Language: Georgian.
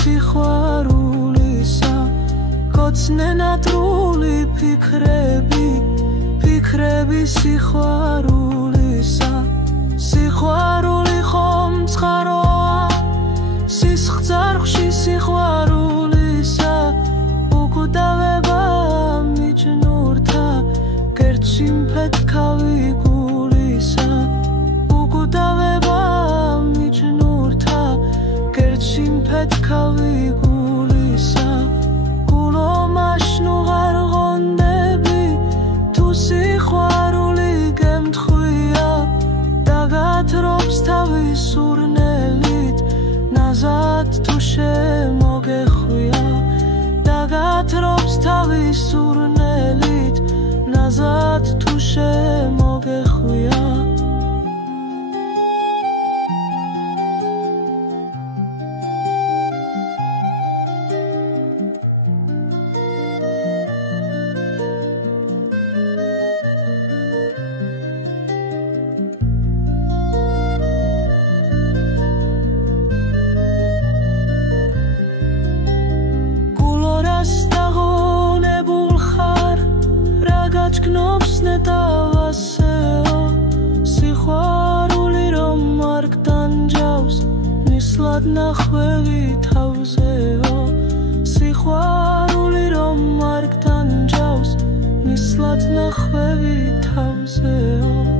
სიყვარულისა გოცნენატრული ფიქრები სიყვარულისა სიყვარული ხომ ცხაროა სისხლძარღვში სიყვარულისა უკვდავება მიჯნურთა გერჩი მფეთქავი გულისა უკვდავება მიჯნურთა გერჩი მფეთქავი გულისა გულო მაშნუ ღარ ღონდები თუ სიყვარული გემთხვია და გათრობს თავის სურნელით ნაზად თუ შემოგეხვია და გათრობს თავის სურნელით ნაზად თუ შემოგეხვია გნობს ნეტავასეო სიყვარული რომ არ გდანჯავს ნისლად ნახვევი თავზეო სიყვარული რომ არ გდანჯავს ნისლად ნახვევი თავზეო